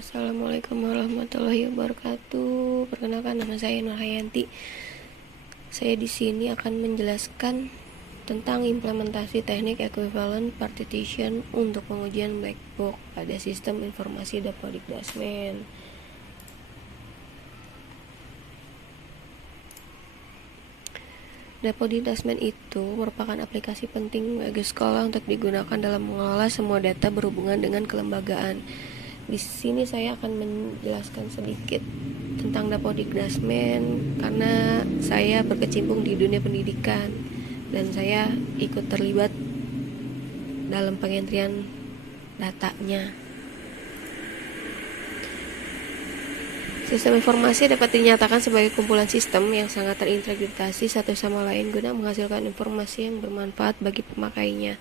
Assalamualaikum warahmatullahi wabarakatuh. Perkenalkan, nama saya Nurhayanti. Saya di sini akan menjelaskan tentang implementasi teknik equivalent partition untuk pengujian black box pada sistem informasi Dapodik Dasmen. Dapodik Dasmen itu merupakan aplikasi penting bagi sekolah untuk digunakan dalam mengelola semua data berhubungan dengan kelembagaan. Di sini saya akan menjelaskan sedikit tentang Dapodik Dasmen karena saya berkecimpung di dunia pendidikan dan saya ikut terlibat dalam pengentrian datanya. Sistem informasi dapat dinyatakan sebagai kumpulan sistem yang sangat terintegrasi satu sama lain guna menghasilkan informasi yang bermanfaat bagi pemakainya.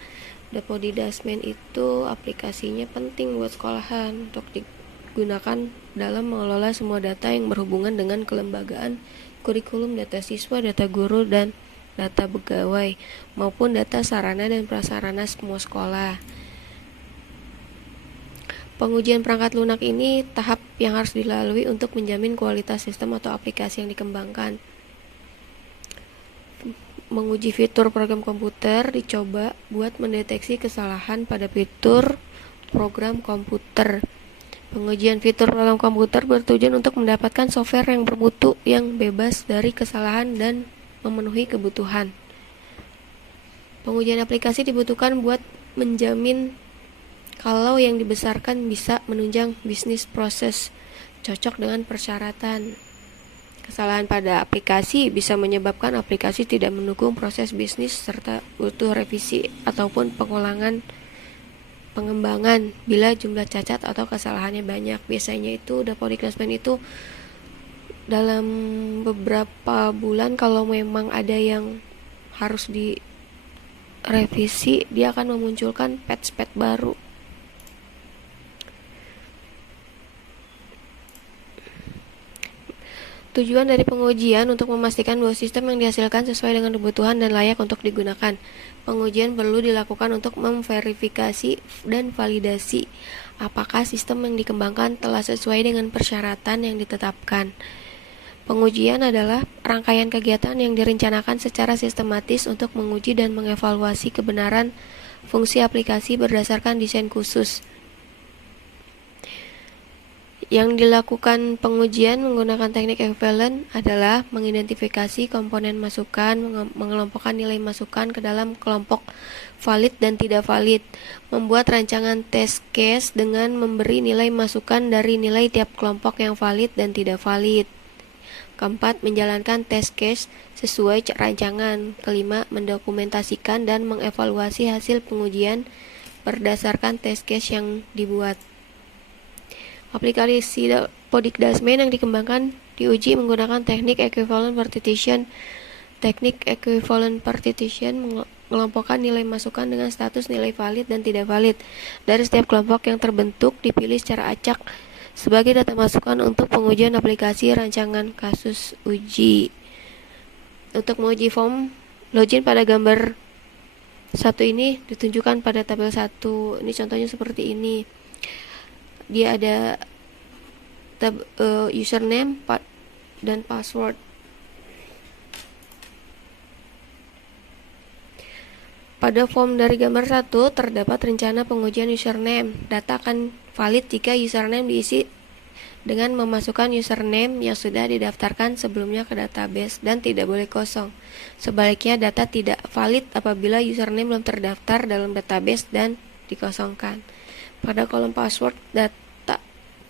Dapodik Dasmen itu aplikasinya penting buat sekolahan untuk digunakan dalam mengelola semua data yang berhubungan dengan kelembagaan, kurikulum, data siswa, data guru, dan data pegawai, maupun data sarana dan prasarana semua sekolah. Pengujian perangkat lunak ini tahap yang harus dilalui untuk menjamin kualitas sistem atau aplikasi yang dikembangkan. Menguji fitur program komputer dicoba buat mendeteksi kesalahan pada fitur program komputer. Pengujian fitur program komputer bertujuan untuk mendapatkan software yang bermutu, yang bebas dari kesalahan dan memenuhi kebutuhan. Pengujian aplikasi dibutuhkan buat menjamin kalau yang dibesarkan bisa menunjang bisnis proses cocok dengan persyaratan. Kesalahan pada aplikasi bisa menyebabkan aplikasi tidak mendukung proses bisnis serta butuh revisi ataupun pengembangan bila jumlah cacat atau kesalahannya banyak. Biasanya itu Dapodik Dasmen itu dalam beberapa bulan kalau memang ada yang harus direvisi, dia akan memunculkan patch-patch baru. Tujuan dari pengujian untuk memastikan bahwa sistem yang dihasilkan sesuai dengan kebutuhan dan layak untuk digunakan. Pengujian perlu dilakukan untuk memverifikasi dan validasi apakah sistem yang dikembangkan telah sesuai dengan persyaratan yang ditetapkan. Pengujian adalah rangkaian kegiatan yang direncanakan secara sistematis untuk menguji dan mengevaluasi kebenaran fungsi aplikasi berdasarkan desain khusus. Yang dilakukan pengujian menggunakan teknik equivalent adalah mengidentifikasi komponen masukan, mengelompokkan nilai masukan ke dalam kelompok valid dan tidak valid, membuat rancangan test case dengan memberi nilai masukan dari nilai tiap kelompok yang valid dan tidak valid. Keempat, menjalankan test case sesuai rancangan. Kelima, mendokumentasikan dan mengevaluasi hasil pengujian berdasarkan test case yang dibuat. Aplikasi Dapodik Dasmen yang dikembangkan diuji menggunakan teknik equivalent partition. Teknik equivalent partition mengelompokkan nilai masukan dengan status nilai valid dan tidak valid dari setiap kelompok yang terbentuk, dipilih secara acak sebagai data masukan untuk pengujian aplikasi rancangan kasus uji. Untuk menguji form login pada gambar 1 ini ditunjukkan pada tabel 1. Ini contohnya seperti ini. Dia ada username dan password. Pada form dari gambar 1 terdapat rencana pengujian username. Data akan valid jika username diisi dengan memasukkan username yang sudah didaftarkan sebelumnya ke database dan tidak boleh kosong. Sebaliknya, data tidak valid apabila username belum terdaftar dalam database dan dikosongkan. Pada kolom password, data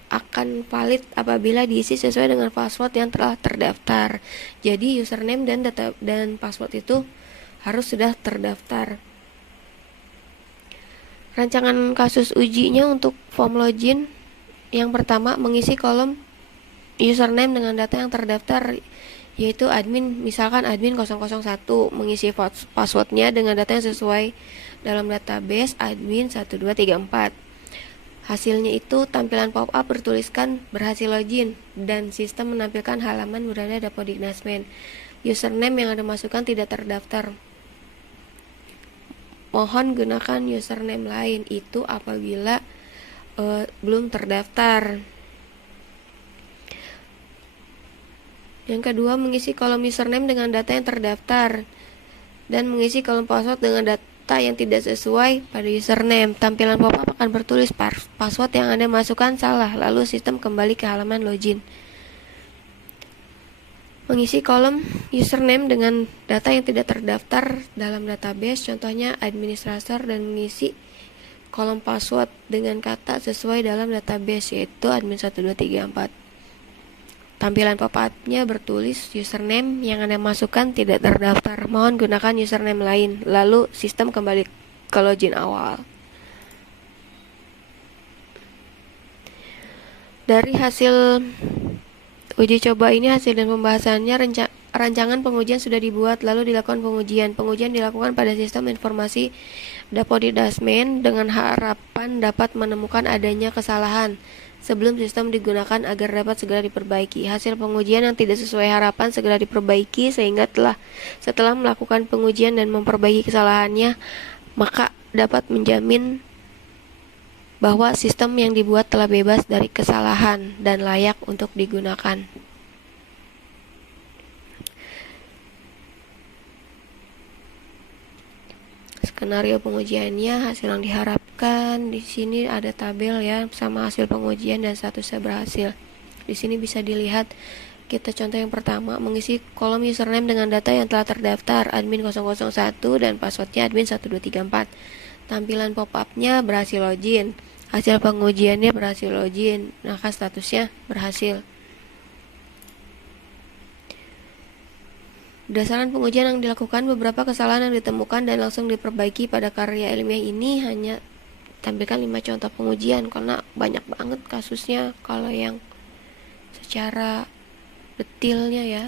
akan valid apabila diisi sesuai dengan password yang telah terdaftar. Jadi username dan password itu harus sudah terdaftar. Rancangan kasus ujinya untuk form login yang pertama, mengisi kolom username dengan data yang terdaftar, yaitu admin, misalkan admin 001, mengisi passwordnya dengan data yang sesuai dalam database admin 1234. Hasilnya itu tampilan pop-up bertuliskan berhasil login dan sistem menampilkan halaman beranda Dapodik Dasmen. Username yang Anda masukkan tidak terdaftar. Mohon gunakan username lain, itu apabila belum terdaftar. Yang kedua, mengisi kolom username dengan data yang terdaftar dan mengisi kolom password dengan data yang tidak sesuai pada username. Tampilan pop-up akan bertulis password yang Anda masukkan salah, lalu sistem kembali ke halaman login. Mengisi kolom username dengan data yang tidak terdaftar dalam database, contohnya administrator, dan mengisi kolom password dengan kata sesuai dalam database, yaitu admin1234. Tampilan pop-up-nya bertulis username yang Anda masukkan tidak terdaftar. Mohon gunakan username lain, lalu sistem kembali ke login awal. Dari hasil uji coba ini, hasil dan pembahasannya, rancangan pengujian sudah dibuat, lalu dilakukan pengujian. Pengujian dilakukan pada sistem informasi Dapodidasmen dengan harapan dapat menemukan adanya kesalahan sebelum sistem digunakan agar dapat segera diperbaiki. Hasil pengujian yang tidak sesuai harapan segera diperbaiki, sehingga setelah melakukan pengujian dan memperbaiki kesalahannya, maka dapat menjamin bahwa sistem yang dibuat telah bebas dari kesalahan dan layak untuk digunakan. Skenario pengujiannya, hasil yang diharapkan. Di sini ada tabel ya, sama hasil pengujian dan statusnya berhasil. Di sini bisa dilihat. Kita contoh yang pertama, mengisi kolom username dengan data yang telah terdaftar, admin001 dan passwordnya admin1234. Tampilan pop-up-nya berhasil login. Hasil pengujiannya berhasil login, maka statusnya berhasil. Berdasarkan pengujian yang dilakukan, beberapa kesalahan yang ditemukan dan langsung diperbaiki pada karya ilmiah ini. Hanya tampilkan 5 contoh pengujian karena banyak banget kasusnya kalau yang secara detailnya ya.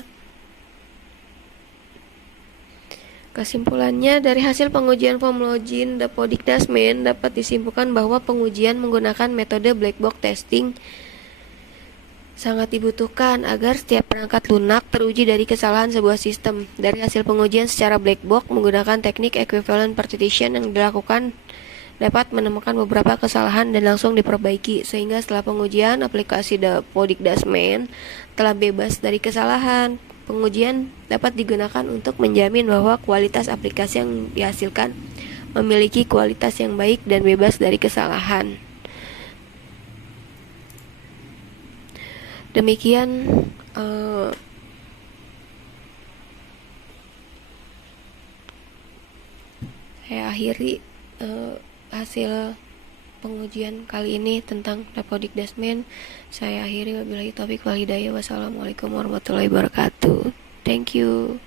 Kesimpulannya, dari hasil pengujian form login Dapodidasmen dapat disimpulkan bahwa pengujian menggunakan metode black box testing sangat dibutuhkan agar setiap perangkat lunak teruji dari kesalahan sebuah sistem. Dari hasil pengujian secara black box menggunakan teknik equivalent partition yang dilakukan dapat menemukan beberapa kesalahan dan langsung diperbaiki, sehingga setelah pengujian aplikasi Dapodidasmen telah bebas dari kesalahan. Pengujian dapat digunakan untuk menjamin bahwa kualitas aplikasi yang dihasilkan memiliki kualitas yang baik dan bebas dari kesalahan. Demikian saya akhiri hasil pengujian kali ini tentang Dapodidasmen. Saya akhiri, wabillahi taufiq wal hidayah. Wassalamualaikum warahmatullahi wabarakatuh. Thank you.